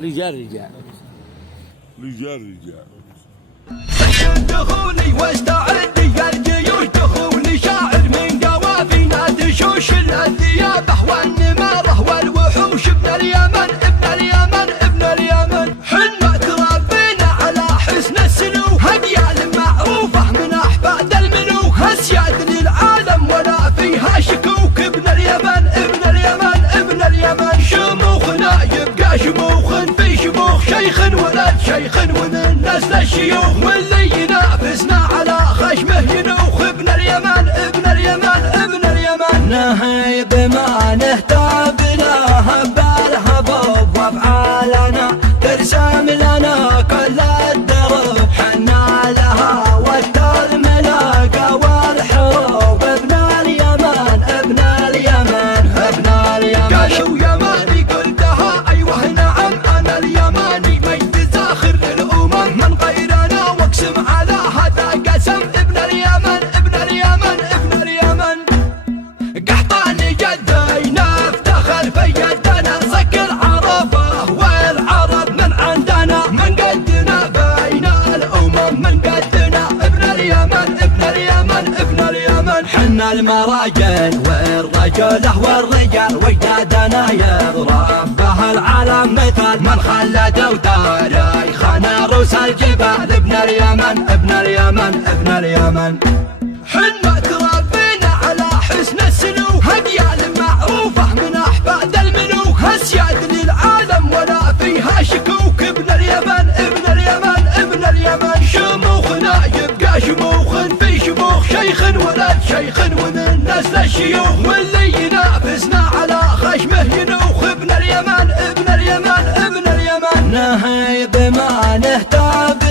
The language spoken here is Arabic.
رجال دخولي واستعدي يا الجيوش، دخولي شاعر من قوافينا تشوش الذيابه والنماره والوحوش. ابن اليمن ابن اليمن ابن اليمن، حنا تربينا على حسن السلوك، اجيال معروفه من احفاد الملوك، اسياد للعالم ولا فيها شكوك. ابن اليمن ابن اليمن ابن اليمن، شموخنا يبقى شموخ في شموخ، شيخ ولد شيخ ومن نسل الشيوخ، واللي ينافسنا على خشمه ينوخ. ابن اليمن ابن اليمن ابن اليمن، نهيب ما نهتاب لها بالهبوب، وافعالنا ترسم لنا كل الدرب، حنا لها والتلملاقه والحروب. ابن اليمن ابن اليمن ابن اليمن، قالوا يماني قلتها ايوه نعم انا اليماني، مجد زاخر للامم من غيرنا واقسم على هذا قسم. ابن اليمن ابن اليمن ابن اليمن، قحطاني جدي نفتخر في يدنا، صك العربه والعرب من عندنا، من قدنا بين الامم من قدنا. ابن اليمن ابن اليمن ابن اليمن، حنا المراجل والرجله والرجال، وجدادنا يضرب به العالم مثال، من خلدوا تاريخنا روس الجبال. ابن اليمن ابن اليمن ابن اليمن، حنا تربينا على حسن السلوك، اجيال معروفه من احفاد الملوك، اسياد للعالم ولا فيها شكوك. ابن اليمن ابن اليمن ابن اليمن، شموخنا يبقى شموخ في شموخ، شيخ ولد شيخ ومن نسل الشيوخ، واللي ينافسنا على خشمه ينوخ. ابن اليمن ابن اليمن ابن اليمن، نهيب ما نهتاب